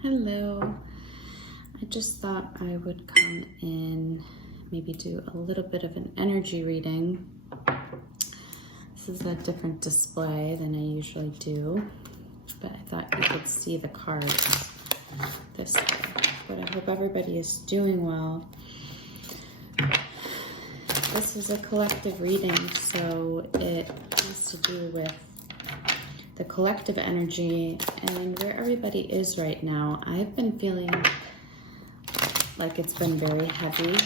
Hello. I just thought I would come in, maybe do a little bit of an energy reading. This is a different display than I usually do, but I thought you could see the cards this way. But I hope everybody is doing well. This is a collective reading, so it has to do with the collective energy and where everybody is right now. I've been feeling like it's been very heavy,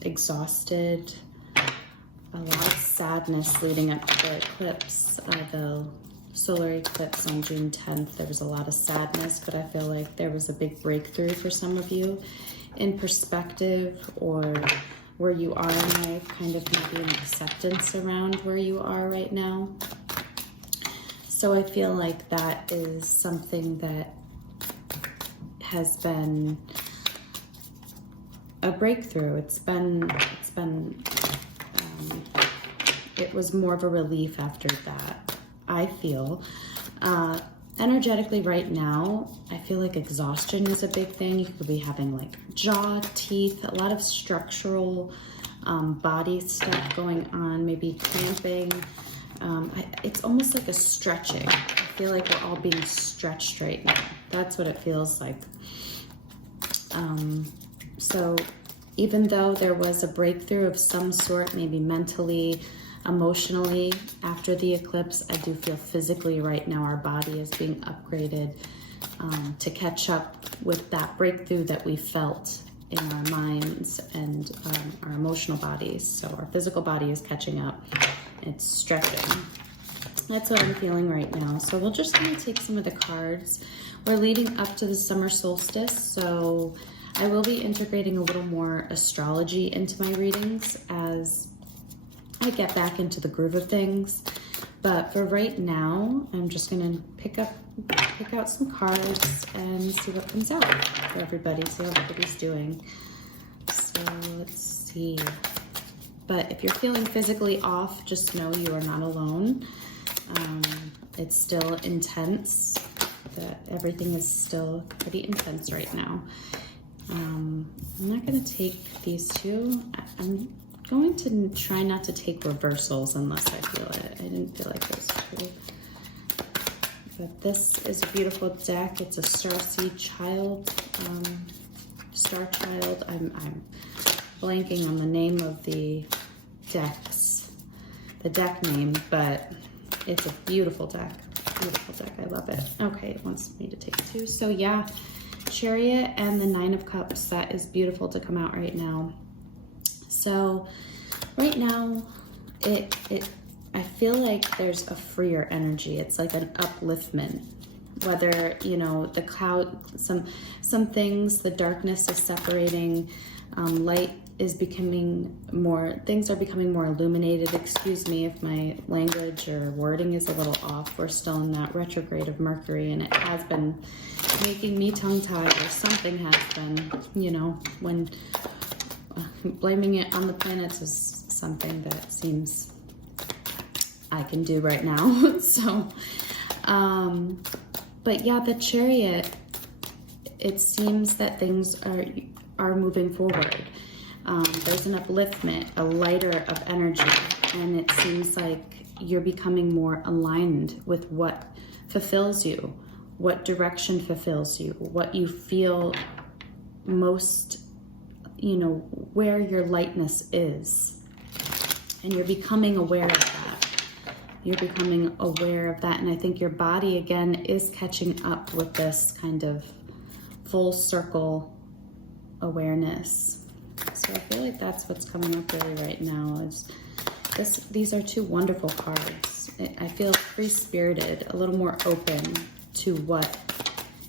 exhausted, a lot of sadness leading up to the eclipse, the solar eclipse on June 10th. There was a lot of sadness, but I feel like there was a big breakthrough for some of you in perspective or where you are in life, kind of maybe an acceptance around where you are right now. So I feel like that is something that has been a breakthrough. It was more of a relief after that, I feel. Energetically right now, I feel like exhaustion is a big thing. You could be having like jaw, teeth, a lot of structural body stuff going on, maybe cramping. It's almost like a stretching. I feel like we're all being stretched right now. That's what it feels like. So even though there was a breakthrough of some sort, maybe mentally, emotionally after the eclipse, I do feel physically right now our body is being upgraded to catch up with that breakthrough that we felt in our minds and our emotional bodies. So our physical body is catching up. It's stretching. That's what I'm feeling right now. So we're just going to take some of the cards. We're leading up to the summer solstice, so I will be integrating a little more astrology into my readings as I get back into the groove of things. But for right now, I'm just going to pick out some cards and see what comes out for everybody, see how everybody's doing. So let's see. But if you're feeling physically off, just know you are not alone. It's still intense. Everything is still pretty intense right now. I'm not going to take these two. I'm going to try not to take reversals unless I feel it. I didn't feel like those two. But this is a beautiful deck. It's a Starseed Child, Star Child. I'm blanking on the name of the decks, the deck name, but it's a beautiful deck. Beautiful deck. I love it. Okay, it wants me to take two. So yeah, Chariot and the Nine of Cups. That is beautiful to come out right now. So right now, I feel like there's a freer energy. It's like an upliftment. Whether, you know, the cloud, some things, the darkness is separating, light is becoming more, things are becoming more illuminated. Excuse me if my language or wording is a little off. We're still in that retrograde of Mercury, and it has been making me tongue-tied, or something has been, you know, when blaming it on the planets is something that seems I can do right now. So, but yeah, the Chariot, it seems that things are moving forward. There's an upliftment, a lighter of energy, and it seems like you're becoming more aligned with what fulfills you, what direction fulfills you, what you feel most, you know, where your lightness is. And you're becoming aware of that. You're becoming aware of that. And I think your body, again, is catching up with this kind of full circle awareness. So I feel like that's what's coming up really right now. These are two wonderful cards. I feel free-spirited, a little more open to what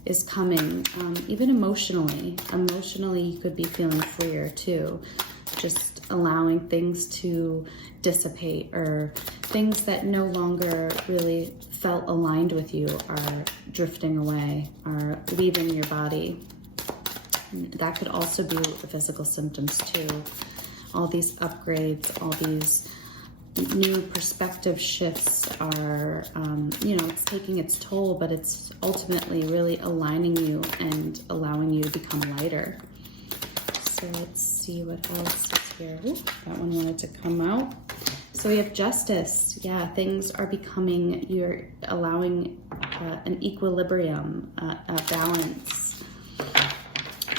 is coming, even emotionally. Emotionally, you could be feeling freer too. Just allowing things to dissipate, or things that no longer really felt aligned with you are drifting away, are leaving your body. That could also be the physical symptoms too. All these upgrades, all these new perspective shifts are, it's taking its toll, but it's ultimately really aligning you and allowing you to become lighter. So let's see what else is here. Ooh, that one wanted to come out. So we have justice. Yeah, things are becoming, you're allowing an equilibrium, a balance.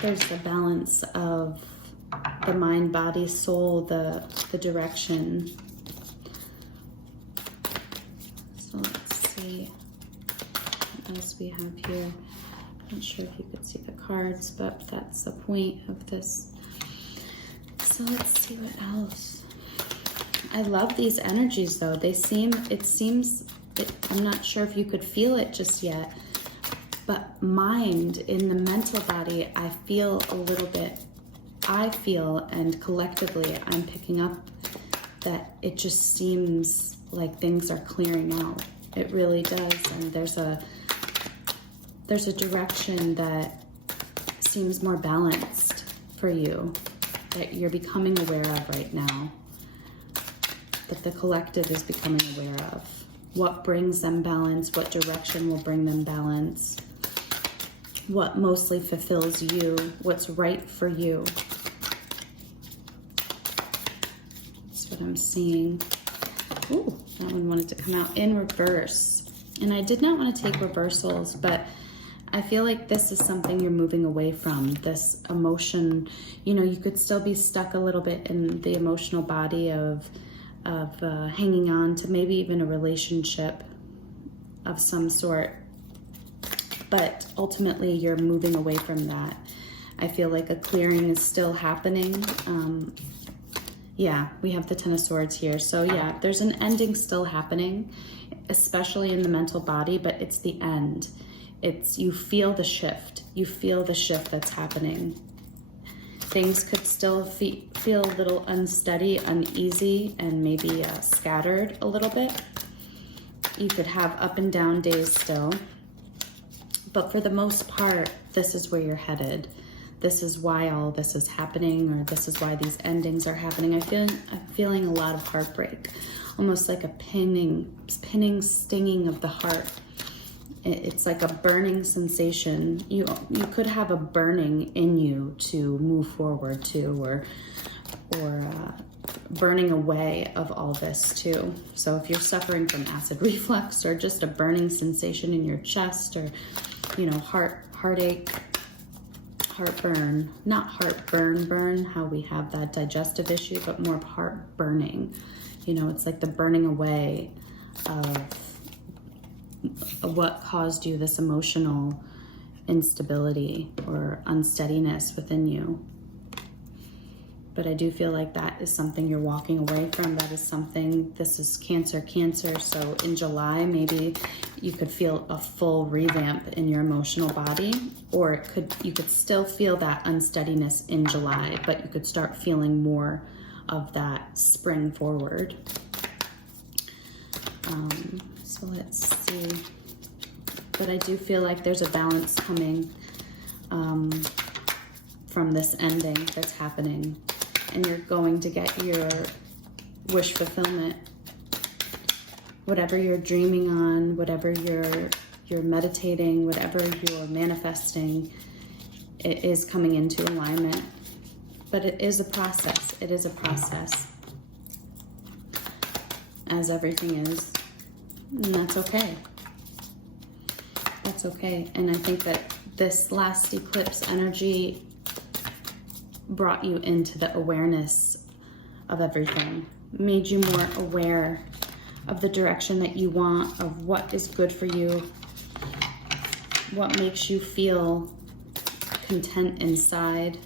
There's the balance of the mind, body, soul, the direction. So let's see what else we have here. I'm not sure if you could see the cards, but that's the point of this. So let's see what else. I love these energies though. I'm not sure if you could feel it just yet, but mind, in the mental body, I feel, and collectively I'm picking up that it just seems like things are clearing out. It really does. And there's a direction that seems more balanced for you, that you're becoming aware of right now, that the collective is becoming aware of. What brings them balance, what direction will bring them balance, what mostly fulfills you, what's right for you. That's what I'm seeing. Ooh, that one wanted to come out in reverse. And I did not want to take reversals, but I feel like this is something you're moving away from, this emotion. You could still be stuck a little bit in the emotional body of hanging on to maybe even a relationship of some sort, but ultimately you're moving away from that. I feel like a clearing is still happening. Yeah, we have the Ten of Swords here. So yeah, there's an ending still happening, especially in the mental body, but it's the end. You feel the shift. You feel the shift that's happening. Things could still feel a little unsteady, uneasy, and maybe scattered a little bit. You could have up and down days still. But for the most part, this is where you're headed. This is why all this is happening, or this is why these endings are happening. I'm feeling a lot of heartbreak, almost like a pinning, stinging of the heart. It's like a burning sensation. You could have a burning in you to move forward to, or burning away of all this too. So if you're suffering from acid reflux, or just a burning sensation in your chest, or heartache, heartburn, not heartburn, how we have that digestive issue, but more heart burning. It's like the burning away of what caused you this emotional instability or unsteadiness within you. But I do feel like that is something you're walking away from. That is something, this is Cancer. So in July, maybe you could feel a full revamp in your emotional body, or you could still feel that unsteadiness in July, but you could start feeling more of that spring forward. So let's see. But I do feel like there's a balance coming from this ending that's happening. And you're going to get your wish fulfillment. Whatever you're dreaming on, whatever you're meditating, whatever you're manifesting, it is coming into alignment. But it is a process. It is a process. As everything is. And that's okay. That's okay. And I think that this last eclipse energy brought you into the awareness of everything, made you more aware of the direction that you want, of what is good for you, what makes you feel content inside.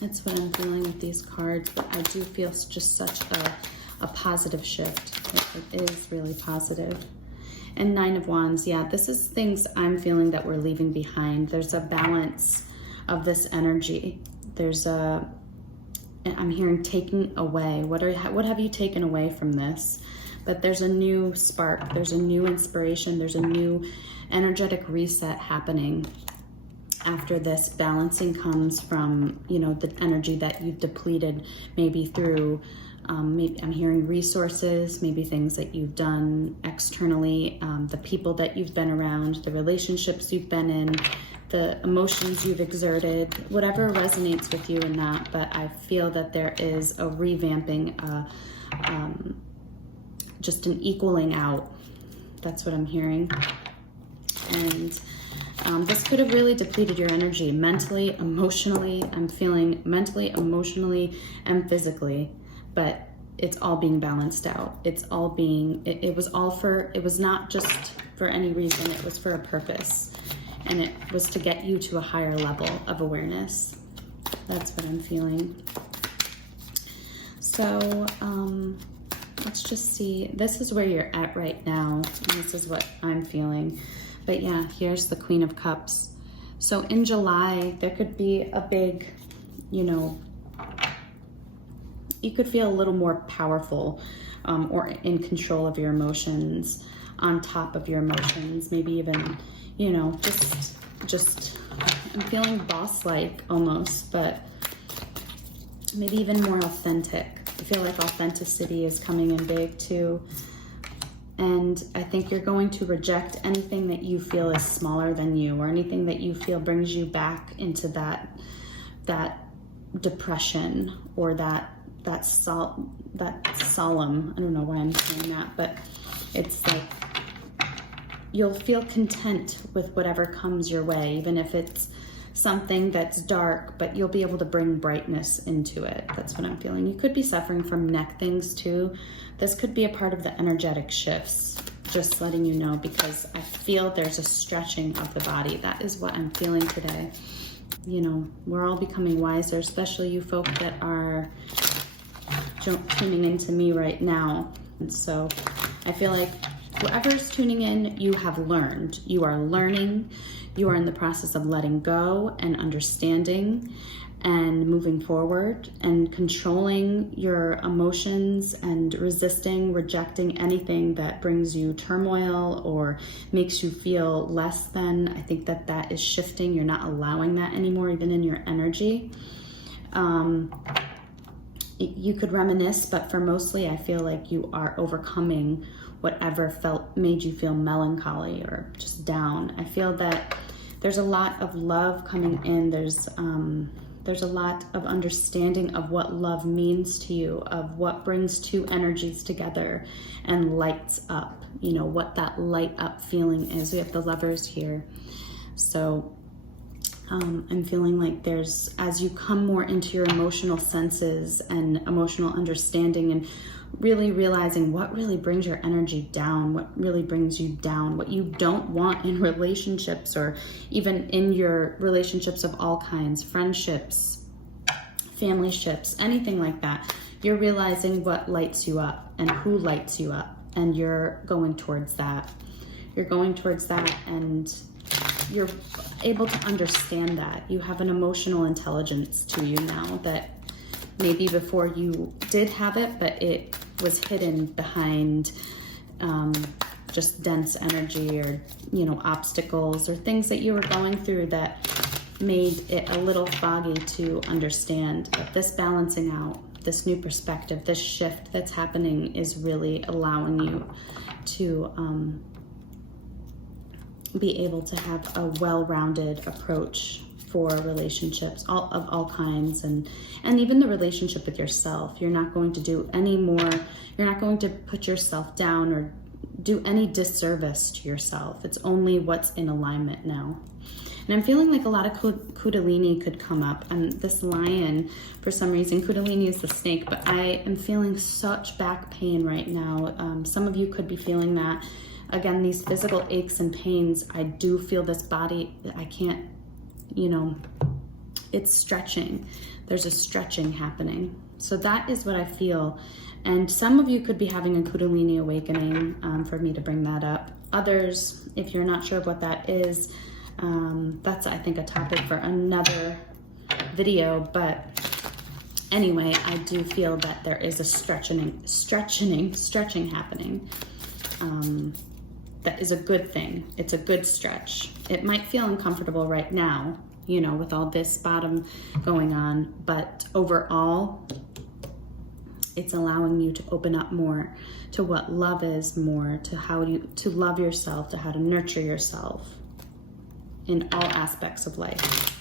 That's what I'm feeling with these cards, but I do feel just such a positive shift. It is really positive. And Nine of Wands, yeah, this is things I'm feeling that we're leaving behind. There's a balance of this energy. I'm hearing taking away. What have you taken away from this? But there's a new spark, there's a new inspiration, there's a new energetic reset happening. After this, balancing comes from, the energy that you've depleted, maybe through Maybe I'm hearing resources, maybe things that you've done externally, the people that you've been around, the relationships you've been in, the emotions you've exerted, whatever resonates with you in that. But I feel that there is a revamping, just an equaling out. That's what I'm hearing. And this could have really depleted your energy mentally, emotionally. I'm feeling mentally, emotionally, and physically, but it's all being balanced out. It's all being, it was not just for any reason, it was for a purpose. And it was to get you to a higher level of awareness. That's what I'm feeling. So, let's just see. This is where you're at right now. And this is what I'm feeling. But yeah, here's the Queen of Cups. So in July, there could be a big, you could feel a little more powerful or in control of your emotions, on top of your emotions, maybe even, just I'm feeling boss-like almost, but maybe even more authentic. I feel like authenticity is coming in big too. And I think you're going to reject anything that you feel is smaller than you, or anything that you feel brings you back into that depression, or that solemn, I don't know why I'm saying that, but it's like you'll feel content with whatever comes your way, even if it's something that's dark, but you'll be able to bring brightness into it. That's what I'm feeling. You could be suffering from neck things too. This could be a part of the energetic shifts, just letting you know, because I feel there's a stretching of the body. That is what I'm feeling today. We're all becoming wiser, especially you folk that are tuning into me right now. And so I feel like whoever's tuning in, you have learned. You are learning. You are in the process of letting go and understanding and moving forward and controlling your emotions and rejecting anything that brings you turmoil or makes you feel less than. I think that is shifting. You're not allowing that anymore, even in your energy. You could reminisce, but for mostly, I feel like you are overcoming whatever made you feel melancholy or just down. I feel that there's a lot of love coming in. There's a lot of understanding of what love means to you, of what brings two energies together and lights up, what that light up feeling is. We have the Lovers here. So I'm feeling like as you come more into your emotional senses and emotional understanding and really realizing what really brings your energy down, what really brings you down, what you don't want in relationships or even in your relationships of all kinds, friendships, family ships, anything like that. You're realizing what lights you up and who lights you up, and you're going towards that. You're going towards that, and you're able to understand that. You have an emotional intelligence to you now that maybe before you did have it, but it was hidden behind just dense energy or, obstacles or things that you were going through that made it a little foggy to understand. But this balancing out, this new perspective, this shift that's happening is really allowing you to be able to have a well-rounded approach for relationships of all kinds, and even the relationship with yourself. You're not going to do any more, you're not going to put yourself down or do any disservice to yourself. It's only what's in alignment now. And I'm feeling like a lot of Kundalini could come up. And this lion, for some reason, Kundalini is the snake, but I am feeling such back pain right now. Some of you could be feeling that. Again, these physical aches and pains, I do feel this body, I can't, it's stretching. There's a stretching happening. So that is what I feel. And some of you could be having a Kundalini awakening, for me to bring that up. Others, if you're not sure what that is, that's, I think, a topic for another video. But anyway, I do feel that there is a stretching happening. That is a good thing. It's a good stretch. It might feel uncomfortable right now, with all this bottom going on, but overall, It's allowing you to open up more to what love is, more to how to love yourself, to how to nurture yourself in all aspects of life.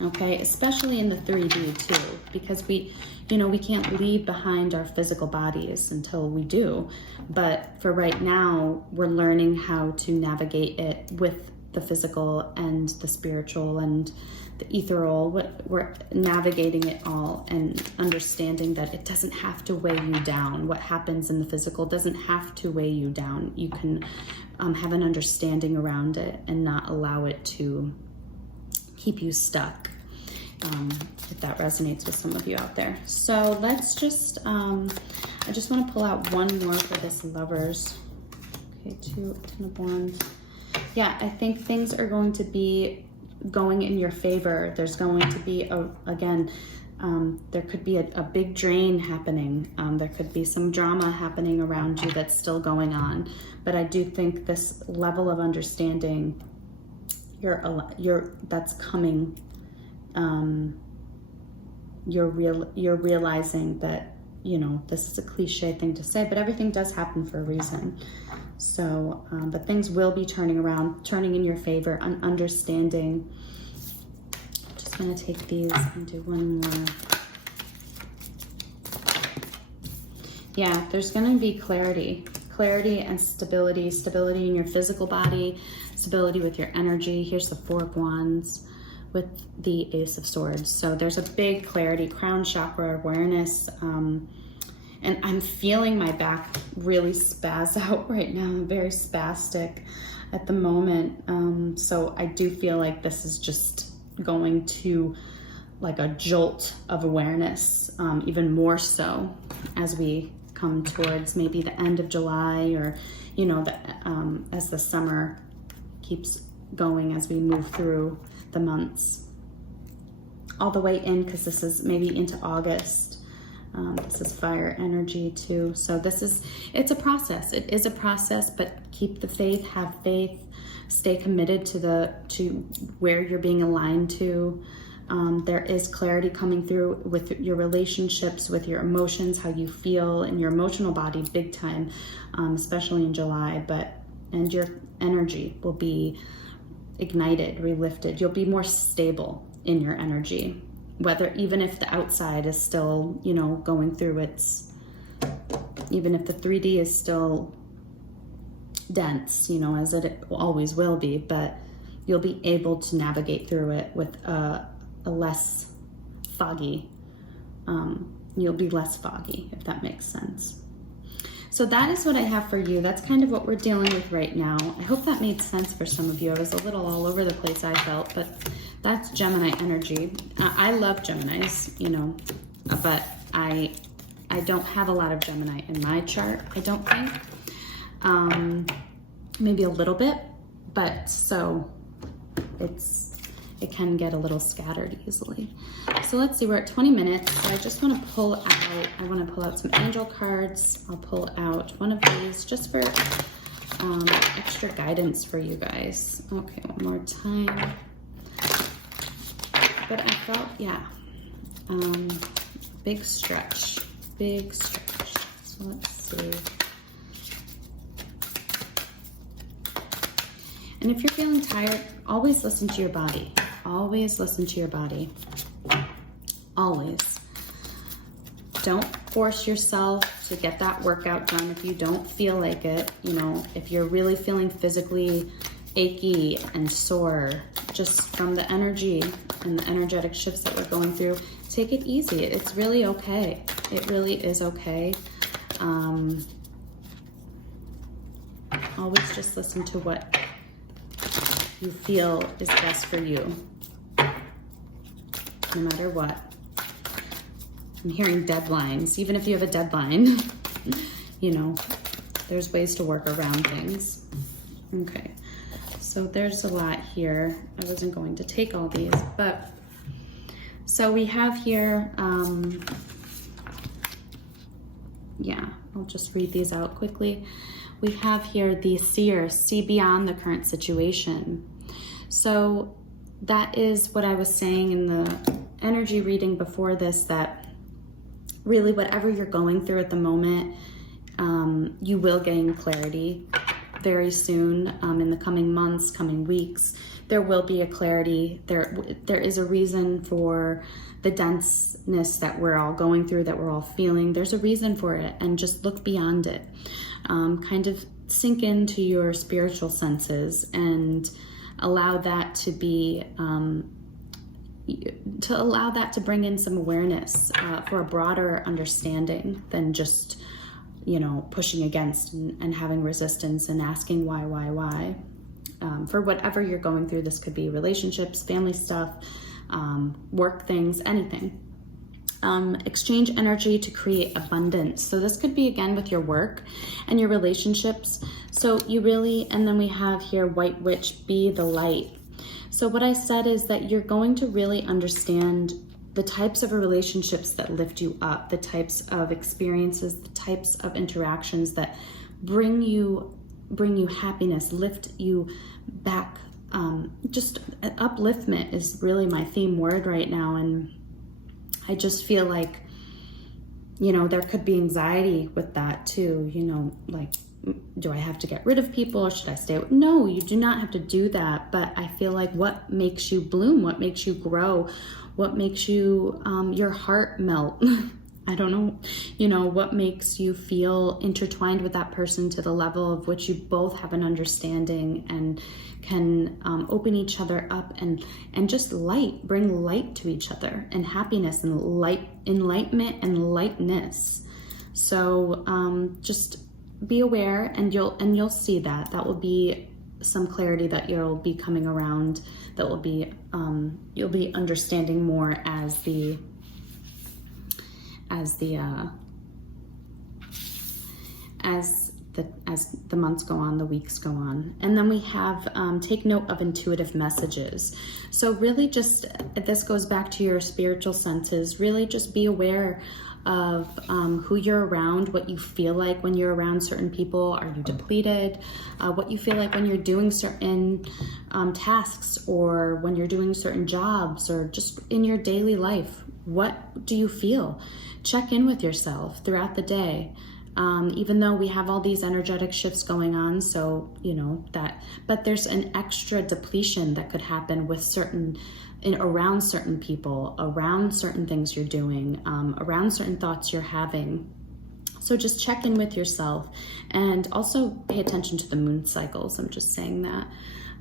Okay, especially in the 3D too, because we can't leave behind our physical bodies until we do. But for right now, we're learning how to navigate it with the physical and the spiritual and the ethereal. We're navigating it all and understanding that it doesn't have to weigh you down. What happens in the physical doesn't have to weigh you down. You can have an understanding around it and not allow it to keep you stuck. If that resonates with some of you out there. So let's just, I just want to pull out one more for this Lovers. Okay, 2, 10 of Wands. Yeah, I think things are going to be going in your favor. There's going to be, there could be a big drain happening. There could be some drama happening around you that's still going on. But I do think this level of understanding, that's coming. You're realizing that, this is a cliche thing to say, but everything does happen for a reason. So, but things will be turning around, turning in your favor, understanding. Just gonna take these and do one more. Yeah, there's gonna be clarity and stability in your physical body, stability with your energy. Here's the 4 of Wands with the Ace of Swords. So there's a big clarity, crown chakra awareness. And I'm feeling my back really spaz out right now. I'm very spastic at the moment. So I do feel like this is just going to like a jolt of awareness, even more so as we come towards maybe the end of July, or, as the summer keeps going, as we move through the months all the way in, because this is maybe into August. This is fire energy too. So it's a process. It is a process, but keep the faith, have faith, stay committed to where you're being aligned to. There is clarity coming through with your relationships, with your emotions, how you feel in your emotional body, big time, especially in July. And your energy will be ignited, relifted. You'll be more stable in your energy, even if the outside is still, going through even if the 3D is still dense, as it always will be, but you'll be able to navigate through it with a less foggy, you'll be less foggy, if that makes sense. So that is what I have for you. That's kind of what we're dealing with right now. I hope that made sense for some of you. I was a little all over the place, I felt, but that's Gemini energy. I love Geminis, but I don't have a lot of Gemini in my chart, I don't think. Maybe a little bit, but so it can get a little scattered easily. So let's see, we're at 20 minutes. So I just want to pull out some angel cards. I'll pull out one of these just for extra guidance for you guys. Okay, one more time. But I felt, big stretch. So let's see. And if you're feeling tired, always listen to your body. Always listen to your body. Always. Don't force yourself to get that workout done if you don't feel like it. If you're really feeling physically achy and sore, just from the energy and the energetic shifts that we're going through, take it easy. It's really okay. It really is okay. Always just listen to what you feel is best for you, no matter what. I'm hearing deadlines. Even if you have a deadline, there's ways to work around things. Okay, so there's a lot here. I wasn't going to take all these, but so we have here, I'll just read these out quickly. We have here the seer, see beyond the current situation. So that is what I was saying in the energy reading before this, that really whatever you're going through at the moment, you will gain clarity very soon, in the coming months, coming weeks. There will be a clarity. There is a reason for the denseness that we're all going through, that we're all feeling. There's a reason for it, and just look beyond it. Kind of sink into your spiritual senses and allow that to be, to bring in some awareness for a broader understanding than just, pushing against and having resistance and asking why. For whatever you're going through, this could be relationships, family stuff, work things, anything. Exchange energy to create abundance. So this could be, again, with your work and your relationships. So you really, and then we have here, White Witch, be the light. So what I said is that you're going to really understand the types of relationships that lift you up, the types of experiences, the types of interactions that bring you happiness, lift you back. Just upliftment is really my theme word right now. And I just feel like, there could be anxiety with that too, like, do I have to get rid of people or should I stay? No, you do not have to do that. But I feel like what makes you bloom, what makes you grow, what makes you, your heart melt. I don't know, what makes you feel intertwined with that person to the level of which you both have an understanding and can open each other up and just bring light to each other, and happiness and light, enlightenment and lightness. So just be aware, and you'll see that will be some clarity that you'll be coming around, that will be you'll be understanding more as the months go on, the weeks go on. And then we have take note of intuitive messages. So really just, this goes back to your spiritual senses. Really just be aware of who you're around, what you feel like when you're around certain people. Are you depleted? What you feel like when you're doing certain tasks, or when you're doing certain jobs, or just in your daily life. What do you feel? Check in with yourself throughout the day. Even though we have all these energetic shifts going on, so but there's an extra depletion that could happen with around certain people, around certain things you're doing, around certain thoughts you're having. So just check in with yourself, and also pay attention to the moon cycles. I'm just saying that.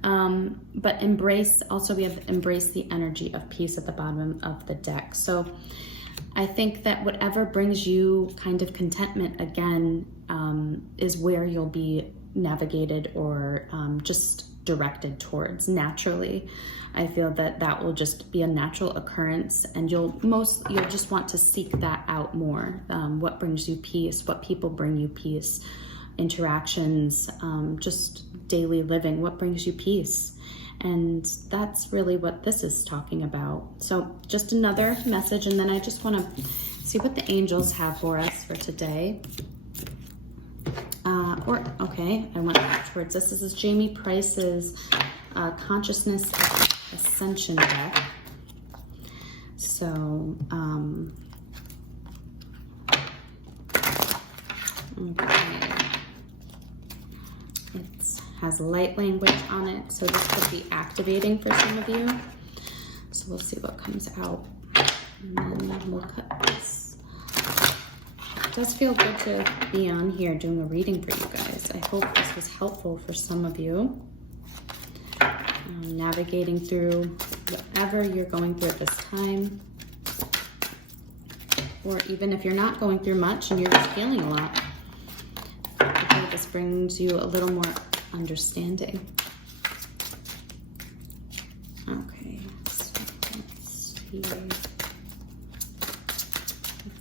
But we have embrace the energy of peace at the bottom of the deck. So I think that whatever brings you kind of contentment, again, is where you'll be navigated or just directed towards naturally. I feel that will just be a natural occurrence, and you'll just want to seek that out more. What brings you peace? What people bring you peace? Interactions, just daily living. What brings you peace? And that's really what this is talking about. So just another message, and then I just want to see what the angels have for us for today. I went towards this. This is Jamie Price's Consciousness Ascension deck. So, okay. It has light language on it, so this could be activating for some of you. So we'll see what comes out. And then we'll cut this. It does feel good to be on here doing a reading for you guys. I hope this was helpful for some of you. Navigating through whatever you're going through at this time. Or even if you're not going through much and you're just feeling a lot. I think this brings you a little more understanding. Okay, so let's see.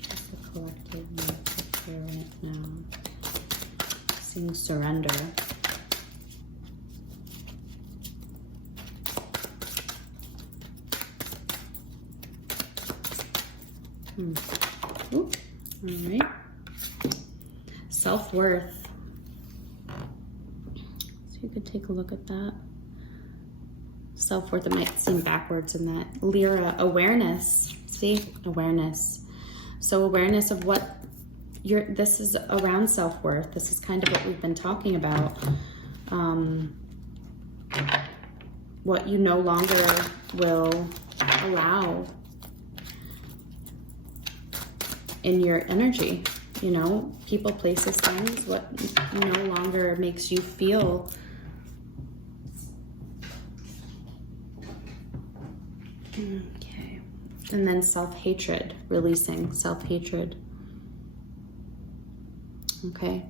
Just a collective message here right now. Seeing surrender. Ooh, all right. Self-worth. So you could take a look at that. Self-worth, it might seem backwards in that. Lyra, awareness. See, awareness. So awareness of what this is around self-worth. This is kind of what we've been talking about. What you no longer will allow in your energy. You know, people, places, things, what no longer makes you feel okay. And then self-hatred, releasing self-hatred. Okay,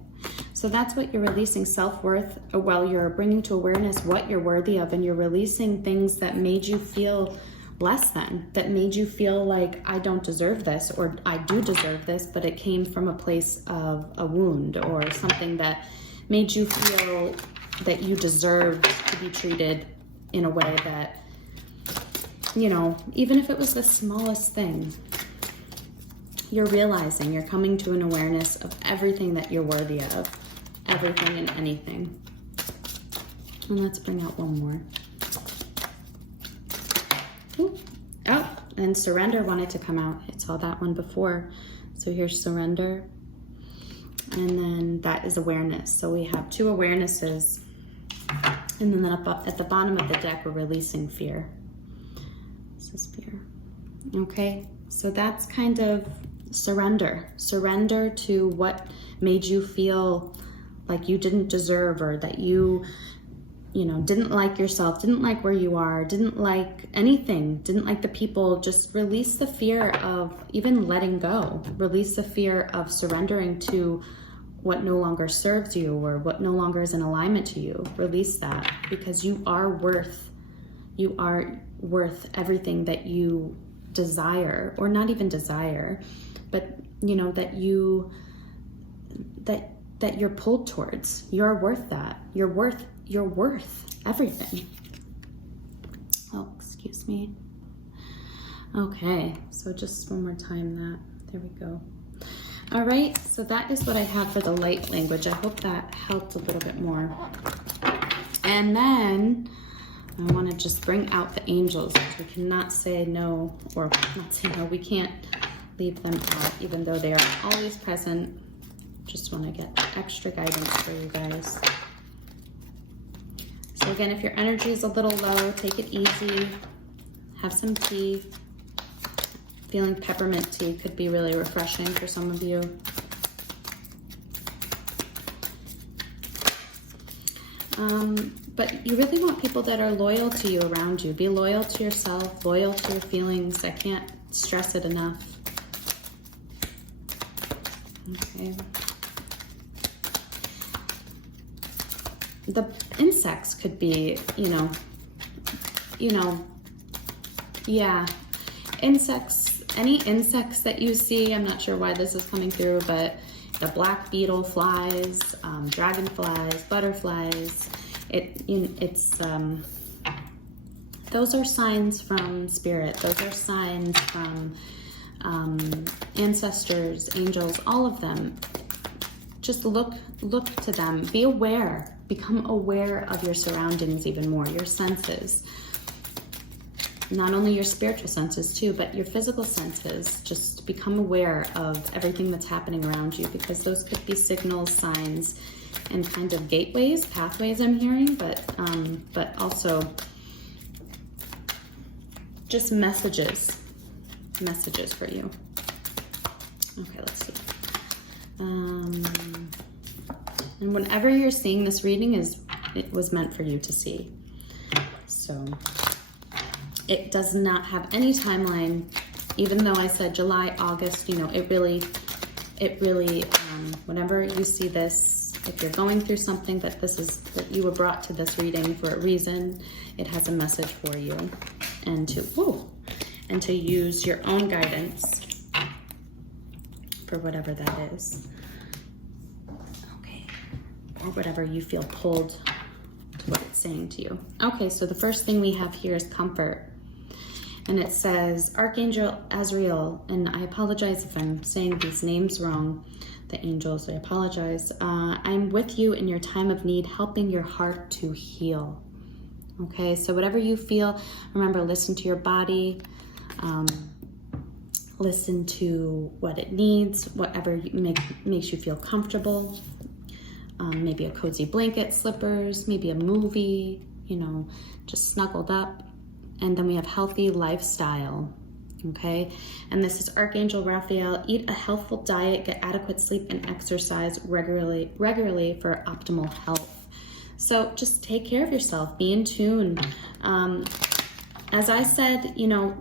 so that's what you're releasing, self-worth. Well, you're bringing to awareness what you're worthy of, and you're releasing things that made you feel less than, that made you feel like I don't deserve this, or I do deserve this, but it came from a place of a wound or something that made you feel that you deserved to be treated in a way that, you know, even if it was the smallest thing, you're realizing, you're coming to an awareness of everything that you're worthy of, everything and anything. And let's bring out one more. Ooh. Oh, and surrender wanted to come out. I saw that one before. So here's surrender. And then that is awareness. So we have two awarenesses. And then up at the bottom of the deck, we're releasing fear. This is fear. Okay, so that's kind of surrender. Surrender to what made you feel like you didn't deserve, or that you know, didn't like yourself, didn't like where you are, didn't like anything, didn't like the people. Just release the fear of even letting go. Release the fear of surrendering to what no longer serves you, or what no longer is in alignment to you. Release that, because you are worth everything that you desire, or not even desire, but you know, that you're pulled towards. You're worth that. You're worth everything. Oh, excuse me. Okay, so just one more time that. There we go. All right, so that is what I have for the light language. I hope that helped a little bit more. And then I want to just bring out the angels. We cannot say no, or not say no, we can't leave them out, even though they are always present. Just want to get extra guidance for you guys. So again, if your energy is a little low, take it easy. Have some tea. Feeling peppermint tea could be really refreshing for some of you. But you really want people that are loyal to you around you. Be loyal to yourself, loyal to your feelings. I can't stress it enough. Okay. The insects could be, yeah, insects, any insects that you see. I'm not sure why this is coming through, but the black beetle, flies, dragonflies, butterflies, those are signs from spirit. Those are signs from ancestors, angels, all of them. Just look to them. Be aware. Become aware of your surroundings even more, your senses. Not only your spiritual senses too, but your physical senses. Just become aware of everything that's happening around you, because those could be signals, signs, and kind of gateways, pathways I'm hearing, but also just messages for you. Okay, let's see. And whenever you're seeing this reading, it was meant for you to see. So it does not have any timeline, even though I said July, August, it really, whenever you see this, if you're going through something that you were brought to this reading for a reason, it has a message for you, and to use your own guidance for whatever that is. Okay. Or whatever you feel pulled to what it's saying to you. Okay, so the first thing we have here is comfort. And it says, Archangel Azrael, and I apologize if I'm saying these names wrong, the angels, I apologize. I'm with you in your time of need, helping your heart to heal. Okay, so whatever you feel, remember, listen to your body. Listen to what it needs, whatever makes you feel comfortable. Maybe a cozy blanket, slippers, maybe a movie, just snuggled up. And then we have healthy lifestyle, okay? And this is Archangel Raphael. Eat a healthful diet, get adequate sleep, and exercise regularly for optimal health. So just take care of yourself, be in tune. As I said,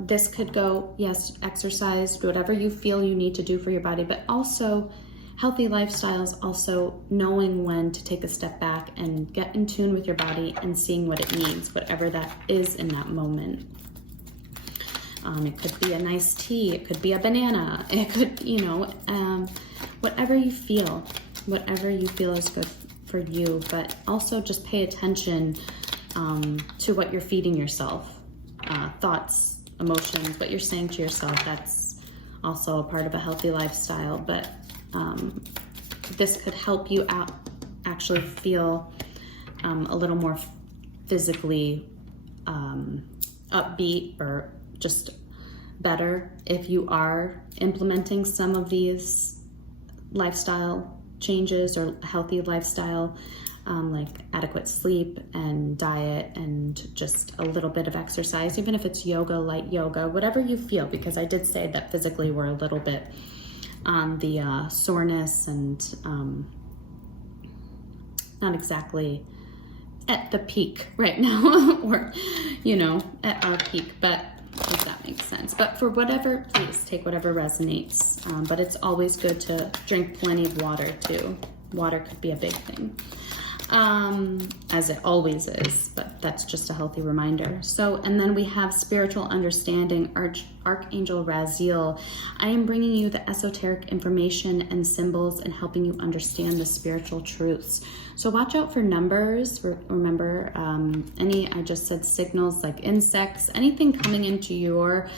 this could go, yes, exercise, whatever you feel you need to do for your body, but also healthy lifestyles, also knowing when to take a step back and get in tune with your body and seeing what it needs, whatever that is in that moment. It could be a nice tea, it could be a banana, it could, whatever you feel is good for you, but also just pay attention to what you're feeding yourself. Thoughts, emotions, what you're saying to yourself, that's also a part of a healthy lifestyle. But this could help you actually feel a little more physically upbeat or just better if you are implementing some of these lifestyle changes or healthy lifestyle, like adequate sleep and diet and just a little bit of exercise, even if it's yoga, light yoga, whatever you feel, because I did say that physically we're a little bit on the soreness and not exactly at the peak right now or, at our peak, but if that makes sense. But for whatever, please take whatever resonates. But it's always good to drink plenty of water too. Water could be a big thing. As it always is, but that's just a healthy reminder. So, and then we have spiritual understanding, Archangel Raziel. I am bringing you the esoteric information and symbols and helping you understand the spiritual truths. So watch out for numbers. Remember, I just said signals like insects, anything coming into your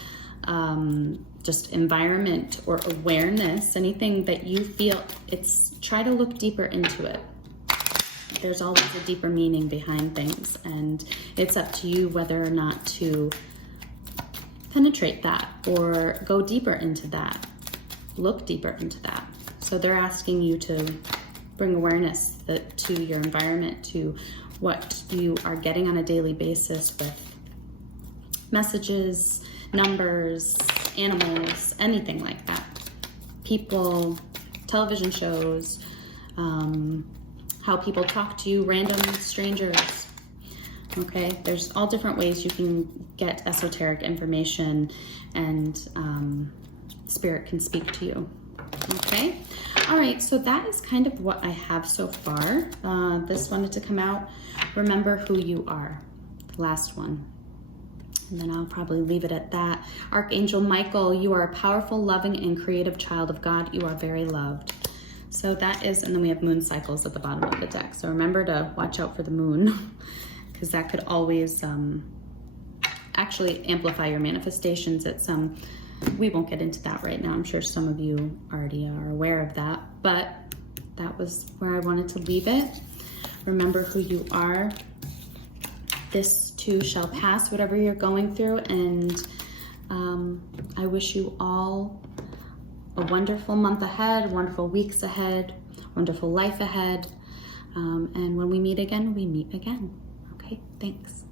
just environment or awareness, anything that you feel, try to look deeper into it. There's always a deeper meaning behind things, and it's up to you whether or not to penetrate that or go deeper into that, look deeper into that. So they're asking you to bring awareness to your environment, to what you are getting on a daily basis with messages, numbers, animals, anything like that. People, television shows, how people talk to you, random strangers. Okay, there's all different ways you can get esoteric information, and spirit can speak to you. Okay, all right, so that is kind of what I have so far. This wanted to come out. Remember who you are, the last one. And then I'll probably leave it at that. Archangel Michael, you are a powerful, loving, and creative child of God. You are very loved. So that is, and then we have moon cycles at the bottom of the deck. So remember to watch out for the moon, because that could always actually amplify your manifestations at some, we won't get into that right now. I'm sure some of you already are aware of that, but that was where I wanted to leave it. Remember who you are. This too shall pass, whatever you're going through, and I wish you all a wonderful month ahead, wonderful weeks ahead, wonderful life ahead. And when we meet again, we meet again. Okay, thanks.